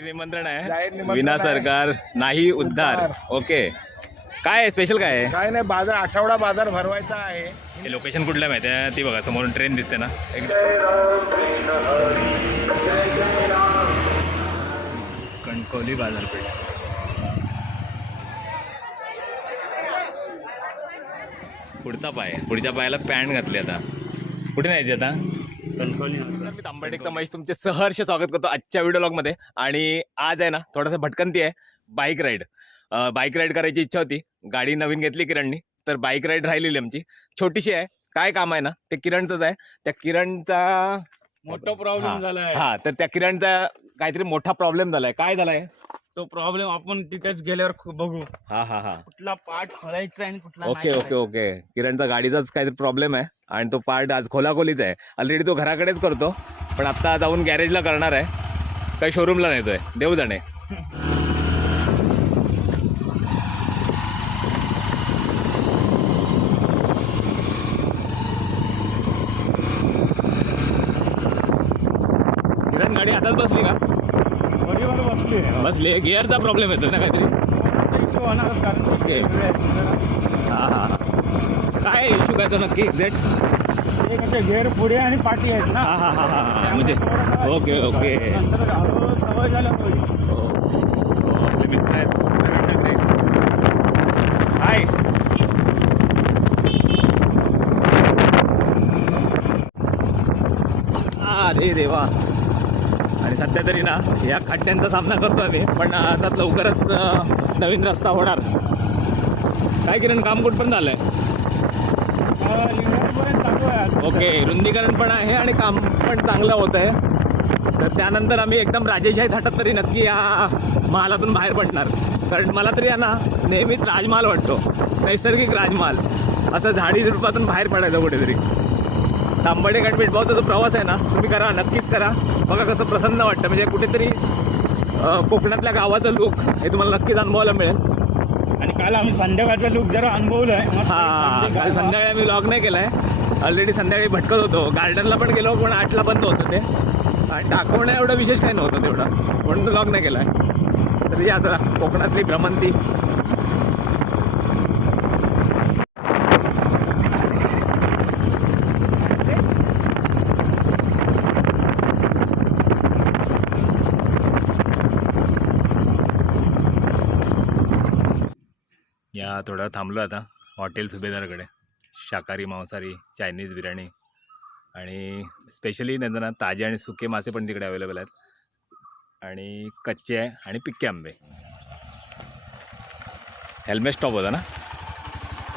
जाहीर निमंत्रण जाहीर आहे निमंत्रण विना आहे. सरकार नाही उद्धार. ओके. काय आहे? स्पेशल काय आहे? काय नाही बाजार आठवडा बाजार भरवायचा आहे. हे लोकेशन कुठलं माहिती आहे? ती बघा समोरून ट्रेन दिसते ना. एकदम कणकवली बाजारपेठ. पुढचा पाय. पुढच्या पायाला पॅन्ट घातली आता. कुठे नाही ती आता? मी तांबडेकचा महेश तुमचे सहर्ष स्वागत करतो आजच्या व्हिडिओमध्ये. आणि आज आहे ना थोडासा भटकंती आहे बाईक राईड बाईक राईड करायची इच्छा होती. गाडी नवीन घेतली किरणनी तर बाईक राईड राहिलेली आमची. छोटीशी आहे. काय काम आहे ना ते किरणचंच आहे. त्या किरणचा मोठा. प्रॉब्लेम झालाय. हा तर त्या किरणचा काहीतरी मोठा प्रॉब्लेम झालाय. काय झालाय? तो प्रॉब्लेम आपण तिथेच गेल्यावर खू- बघू. हा हा हा. कुठला पार्ट खोलायचा आणि कुठला ओके नाही ओके ओके किरणचा गाडीचाच काहीतरी प्रॉब्लेम आहे आणि तो पार्ट आज खोलाखोलीचा आहे. ऑलरेडी तो घराकडेच करतो पण आत्ता जाऊन गॅरेजला करणार आहे. काही शोरूमला नेतोय. देऊ जाणे किरण गाडी हातात बसली का करायचं. बरीवर बसली बसली गिअरचा प्रॉब्लेम येतो ना काहीतरी. हा हा. काय इश्यू काय तो नक्की? एक्झॅक्ट घेर पुढे आणि पाठी आहेत ना? हा हा हा म्हणजे ओके ओके सवय आपले. मित्र आहेत हाय अरे देवा. सध्या तरी ना या खड्ड्यांचा सामना करतो आम्ही. पण आता लवकरच नवीन रस्ता होणार. काय किरण काम कुठपर्यंत झालंय? आहे ओके रुंदीकरण पण आहे आणि काम पण चांगलं होत आहे. तर त्यानंतर आम्ही एकदम राजेशाही थाटात तरी नक्की या महालातून बाहेर पडणार. कारण मला तरी या ना नेहमीच राजमहाल वाटतो. नैसर्गिक राजमहाल. असं झाडी झुडपातून बाहेर पडायचं कुठेतरी. तांबडे घाट मिठभावचा तो प्रवास आहे ना तुम्ही करा नक्कीच करा. बघा कसं प्रसन्न वाटतं. म्हणजे कुठेतरी कोकणातल्या गावाचं लुक हे तुम्हाला नक्कीच अनुभवायला मिळेल. आणि काल आम्ही संध्याकाळचा लुक जरा अनुभवलाय. मस्त हा काल संध्याकाळी आम्ही लॉग नाही केलाय. ऑलरेडी संध्याकाळी भटकत होतो. गार्डनला पण गेलो पण आठला बंद होतं ते आणि दाखवण्या एवढं विशेष काही नव्हतं तेवढं. म्हणून लॉग नाही केलाय. तर या आता कोकणातली भ्रमंती. थोडं थांबलो आता. हॉटेल सुभेदारकडे. शाकाहारी मांसाहारी चायनीज बिर्याणी आणि स्पेशली नंतर ना ताजे आणि सुके मासे पण तिकडे अवेलेबल आहेत. आणि कच्चे आहे आणि पिक्के आंबे. हेल्मेट स्टॉप होता ना?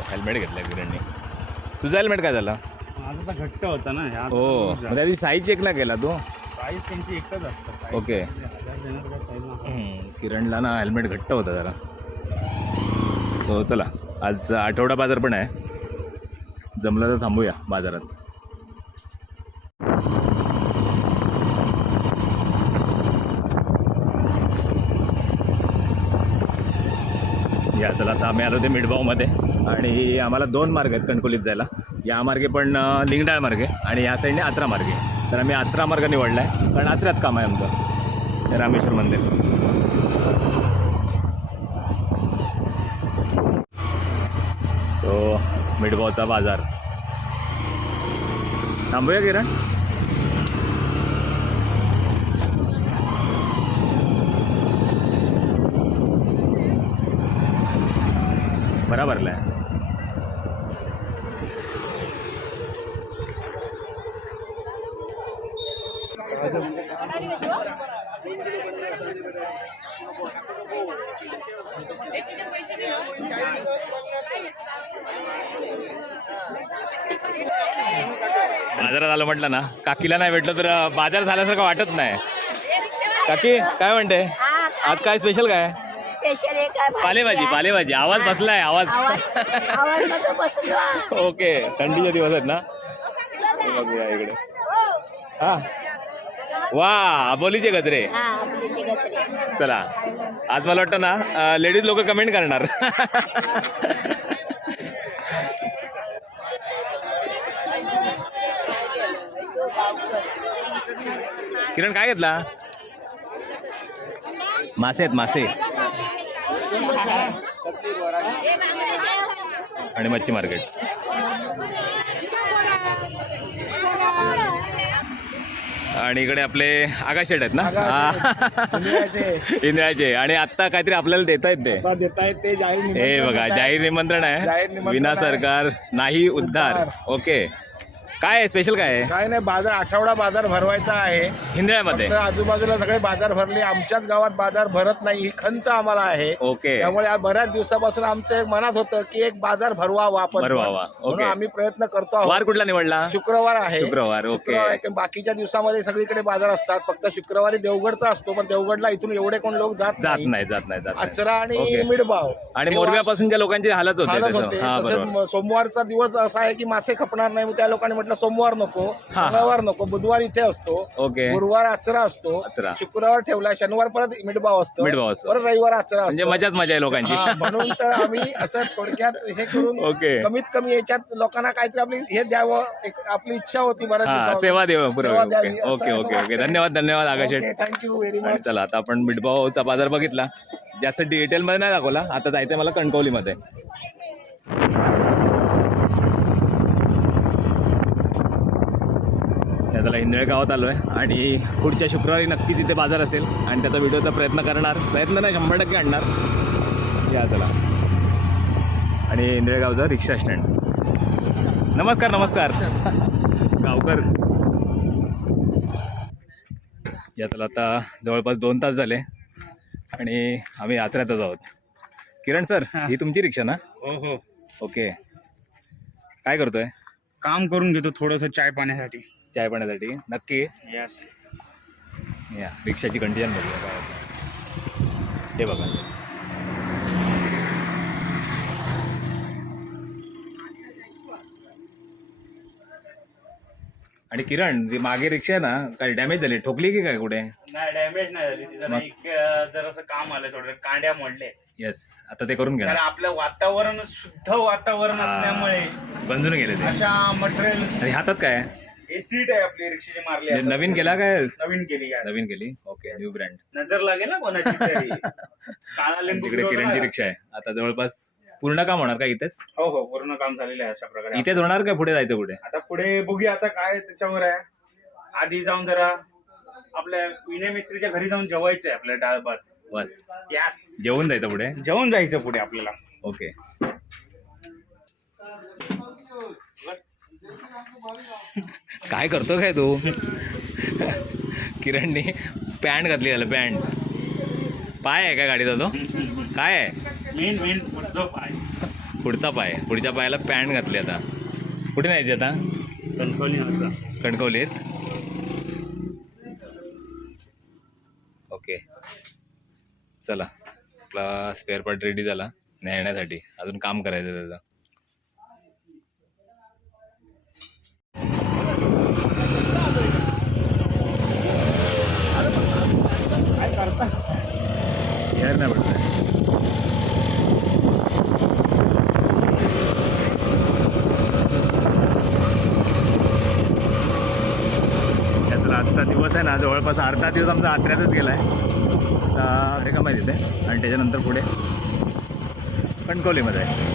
हेल्मेट घेतलं आहे बिर्याणी. तुझा हेल्मेट काय झाला? माझा तर घट्ट होता ना ह्या हो. मग त्या दिवशी साई चेक नाही केला तू. प्राईस त्यांची एकच असतं. ओके. किरणला ना हेल्मेट घट्ट होता जरा. हो चला. आज आठवडा बाजार पण आहे. जमलं तर थांबूया बाजारात. या चला आता आम्ही आलो ते मिडभावमध्ये आणि आम्हाला दोन मार्ग आहेत कणकोलीत जायला. या मार्गे पण लिंगडाळ मार्गे आणि या साईडने आत्रा मार्गे. तर आम्ही आत्रा मार्ग निवडला आहे कारण आत्र्यात काम आहे आमचं. रामेश्वर मंदिर तो मिडगावचा बाजार. थांबूया किरण? बरा भरलाय. बाजारात आलं म्हटलं ना काकीला नाही भेटलं तर बाजार झाल्यासारखं वाटत नाही. काकी काय म्हणते? आज काय स्पेशल काय? पालेभाजी. पालेभाजी. आवाज बसलाय आवाज. ओके थंडीचे दिवस आहेत ना? हे बघूया इकडे. हा. वा गजरे. हा आपली गजरे. चला. आज मला वाटतं ना लेडीज लोक कमेंट करणार. किरण काय घेतला? मासे आहेत मासे. आणि मच्छी मार्केट. आणि इकडे आपले आकाश शेट आहेत ना. इंद्राचे आणि आता काहीतरी आपल्याला देता येत ते देता येत ते जाहीर हे बघा देतायत. जाहीर निमंत्रण आहे. विना. सरकार नाही उद्धार. ओके. काय आहे? स्पेशल काय आहे? काय नाही बाजार आठवडा बाजार भरवायचा आहे. हिंद्र्यामध्ये फक्त आजूबाजूला सगळे बाजार भरले. आमच्याच गावात बाजार भरत नाही. ही खंत आम्हाला आहे. ओके. त्यामुळे आज बऱ्याच दिवसापासून आमचं एक मनात होतं की एक बाजार भरवावा आपण भरवावा, म्हणून ओके. आम्ही प्रयत्न करतो आहोत. वार कुठला निवडला? शुक्रवार आहे. शुक्रवार, ओके. शुक्रवार आहे. कारण बाकीच्या दिवसामध्ये सगळीकडे बाजार असतात. फक्त शुक्रवारी देवगडचा असतो पण देवगडला इथून एवढे कोण लोक जात जात नाही. जात नाही जात नाही. आचरा आणि ओके. मिडबाव. आणि मोरव्यापासूनच्या लोकांची होते हालत त्याचं. होते. हा बरोबर. सोमवारचा दिवस असा आहे की मासे खपणार नाही मग त्या लोकांनी म्हटलं सोमवार नको हा. मंगळवार नको बुधवार इथे असतो ओके गुरुवार आचरा असतो आचरा. शुक्रवार ठेवला शनिवार परत मिडबाव असतो मिडबाव असतो. परत रविवार आचरा म्हणजे असतो मजाच मजा आहे लोकांची हा, म्हणून तर आम्ही असं थोडक्यात हे करून ओके. कमीत कमी याच्यात लोकांना काहीतरी आपली हे द्यावं एक आपली इच्छा होती बऱ्याच हा दिवसापासून. सेवा देव सेवा बरोबर द्यावी, ओके असं- ओके असं ओके ओके वाटतंय. धन्यवाद धन्यवाद आकाश थँक्यू व्हेरी आणि मच चला आता आपण मिठभाऊचा बाजार बघितला जास्त डिटेलमध्ये नाही दाखवला आता जायचं मला कणकवलीमध्ये त्याला इंदळे गावात आलो आहे आणि पुढच्या शुक्रवारी नक्की तिथे बाजार असेल. आणि त्याचा व्हिडिओचा प्रयत्न करणार. प्रयत्न नाही शंभर टक्के आणणार. या चला. आणि इंदळेगावचं रिक्षा स्टँड. नमस्कार नमस्कार. गावकर. या चला आता जवळपास दोन तास झाले. आणि आम्ही यात्रेतच आहोत. किरण सर ही तुमची रिक्षा ना? हो हो. ओके. काय करतोय? काम करून घेतो थोडंसं चाय पाण्यासाठी. चाय पाण्यासाठी नक्की? यस या रिक्षाची कंडिशन बघूया काय. हे बघा. आणि किरण जी मागे रिक्षा आहे ना काय डॅमेज झाली? ठोकली की काय कुठे? नाही डॅमेज नाही झाली. ती जरा मग? एक अं, जरासं काम आलं थोडं. कांड्या मोडले येस आता ते करून कारण घेणार आपलं वातावरण शुद्ध वातावरण असल्यामुळे बंजून गेले ते. अशा मटेरियल आणि हातात काय? आहे? हे सीट आहे आपली रिक्षाची मारली हे आता. नवीन केला काय? नवीन केली. नवीन केली? ओके न्यू ब्रँड नजर लागेल ना कोणाची तरी. काळा लिंबू तिकडे फिरवला किरणची ना. रिक्षा आहे. आता जवळपास पूर्ण काम होणार का इथेच? हो हो पूर्ण काम झालेलं आहे अशा प्रकारे. इथेच होणार का? पुढे जायचं कुठे आता पुढे बघूया आता काय त्याच्यावर आहे. आधी जाऊन जरा आपल्या विनय मिस्त्रीच्या घरी जाऊन जेवायचं आहे आपल्या डाळ भात. बस. यस जेवून जायचं पुढे? जेवून जायचं पुढे आपल्याला. ओके. काय करतो काय तू? किरणनी पॅन्ट घातली त्याला पॅन्ट. पाय आहे का गाडीचा तो? काय आहे? मेन मेन पुढचं पाय. पुढचा पाय. पुढच्या पायाला पॅन्ट घातली आता. कुठे नाही आता? कणकवली. कणकवलीत? ओके. चला. आपला स्पेअर पार्ट रेडी झाला. नेण्यासाठी अजून काम करायचं त्याचं यार नाही पडतंय त्यातला आजचा दिवस आहे ना जवळपास अर्धा दिवस आमचा आत्र्यातच गेला आहे आता ते का माहिती आहे आणि त्याच्यानंतर पुढे. कणकवलीमध्ये आहे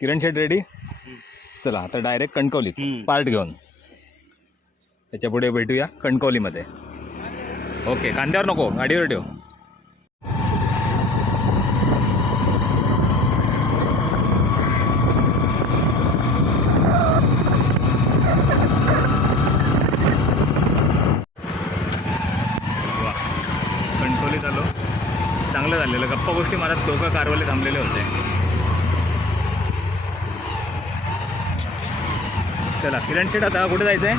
किरण शेट रेडी? चला आता डायरेक्ट कणकवलीत हम्म. पार्ट घेऊन. त्याच्या पुढे भेटूया कणकवलीमध्ये. ओके खांद्यावर नको गाडीवर ठेव. चाललेलं. गप्पा गोष्टी मारत लोक कारवाले थांबलेले होते. चला किरण शेट आता कुठे जायचं आहे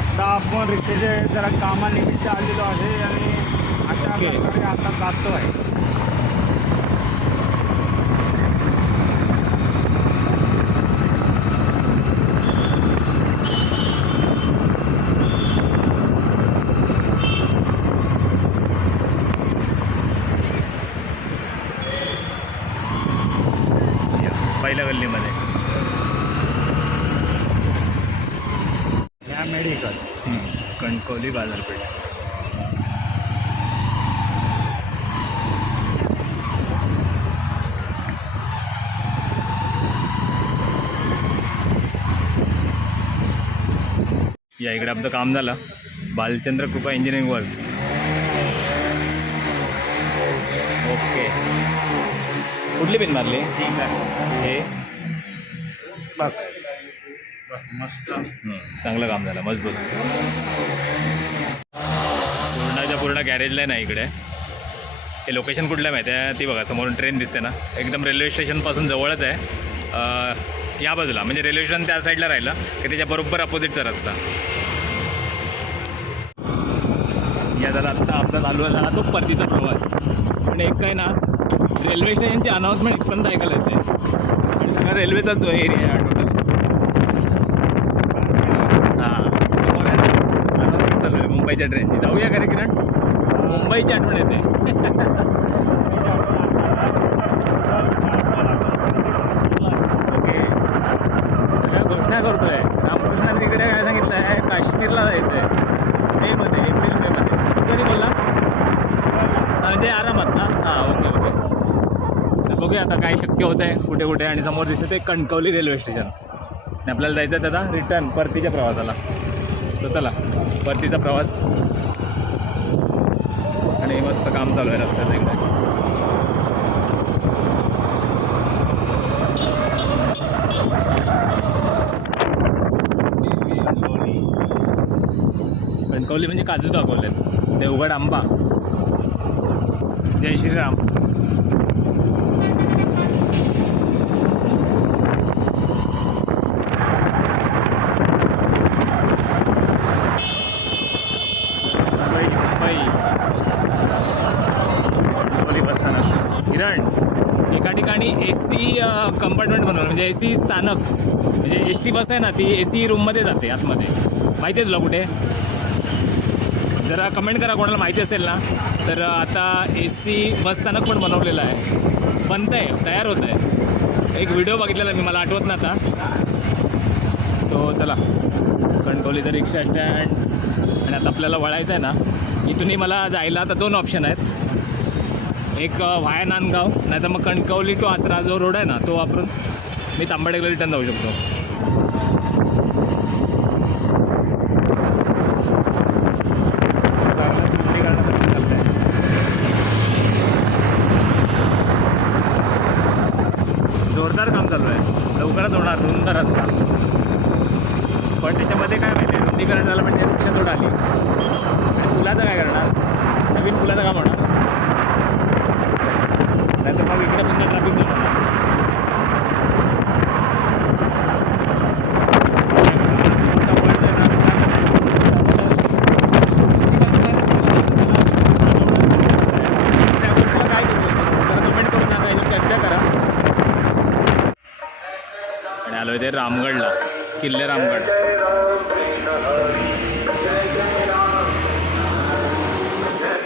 आता आपण रिक्षेचे जरा कामानिमित्त आलेलो आहे आणि अशा आता जातो आहे कणकवली बाजारपेठ. या इकडे आमचं काम झालं. Balchandra Krupa engineering works okay कुठली पिन मारली? ठीक आहे. हे. मस्त. चांगलं काम झालं मजबूत. पूर्णाच्या पूर्ण गॅरेजला नाही ना इकडे. हे लोकेशन कुठलं माहिती आहे? ती बघा समोरून ट्रेन दिसते ना. एकदम रेल्वे स्टेशनपासून जवळच आहे. या बाजूला म्हणजे रेल्वे स्टेशन त्या साईडला राहिलं की त्याच्या बरोबर अपोजिटचा रस्ता. या झाला आत्ता आपला चालू झाला तो परतीचा प्रवास. पण एक काय ना रेल्वे स्टेशनची अनाऊन्समेंट इथपर्यंत ऐकायला येते सगळं सगळा रेल्वेचाच जो एरिया आहे टोटल हां समोर आहे ना, announcement चालू आहे मुंबईच्या ट्रेनची जाऊया का रे किरण? मुंबईची आठवण येते. ओके सगळ्या घोषणा करतोय. रामकृष्णाने तिकडे काय सांगितलं आहे काश्मीरला जायचं आहे मेमध्ये एप्रिल मे मध्ये. कधी बोलला? म्हणजे आरामात ना? हां ओके ओके. तर बघूया आता काय शक्य होतं आहे कुठे कुठे. आणि समोर दिसतं ते कणकवली रेल्वे स्टेशन आणि आपल्याला जायचं आहे दादा रिटर्न परतीच्या प्रवासाला. तर चला. परतीचा प्रवास. आणि मस्त काम चालू आहे रस्त्याचं एकदा कणकवली म्हणजे काजू दाखवले ते उघड आंबा. जय श्रीराम. मुंबई. मुंबई बस स्थानक. हिरण एका ठिकाणी ए सी कंपार्टमेंट बनवलं म्हणजे ए सी स्थानक. म्हणजे एस टी बस आहे ना ती ए सी रूममध्ये जाते आतमध्ये. माहिती आहे तुला कुठे? जरा कमेंट करा कोणाला माहिती असेल ना. तर आता ए सी बस स्थानक पण बनवलेलं आहे. बनतं आहे तयार होत आहे एक व्हिडिओ बघितलेला मी मला आठवत ना आता. तो चला. कणकवलीचं रिक्षा स्टँड आणि आता आपल्याला वळायचं आहे ना. इथूनही मला जायला आता दोन ऑप्शन आहेत. एक व्हाया नांदगाव नाही तर मग कणकवली टू आचरा जो रोड आहे ना तो वापरून मी तांबडेला रिटर्न जाऊ शकतो. जोरदार काम चालू आहे. लवकरच होणार रुंद रस्ता. पण त्याच्यामध्ये काय माहिती? आहे रुंदीकरण झालं म्हणजे रिक्षा तोड आली. आणि पुलाचं काय करणार? नवीन पुलाचं काम होणार. नाही तर मग इकडे पण ट्रॅफिक झालं काय कमेंट करून सांगा चर्चा करा आणि आलो ते रामगडला किल्ले रामगड.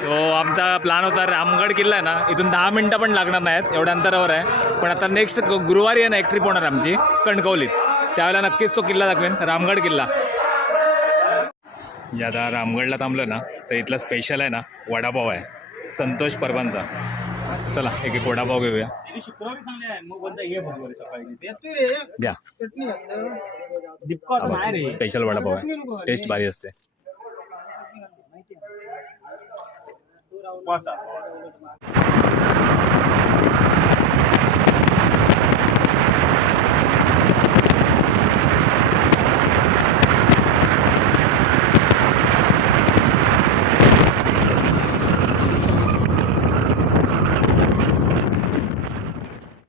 सो आमचा प्लॅन होता रामगड किल्ला आहे ना इथून दहा मिनटं पण लागणार नाहीत एवढ्या अंतरावर आहे. पण आता नेक्स्ट गुरुवारी आहे ना एक ट्रिप होणार आमची कणकवलीत. त्यावेळेला नक्कीच तो किल्ला दाखवेन रामगड किल्ला. जे आता रामगडला थांबलो ना तर इथला स्पेशल आहे ना वडापाव आहे. संतोष परबांचा. चला एक एक वडापाव घेऊया. शुक्रवारी स्पेशल वडापाव आहे. टेस्ट भारी असते. उपवासा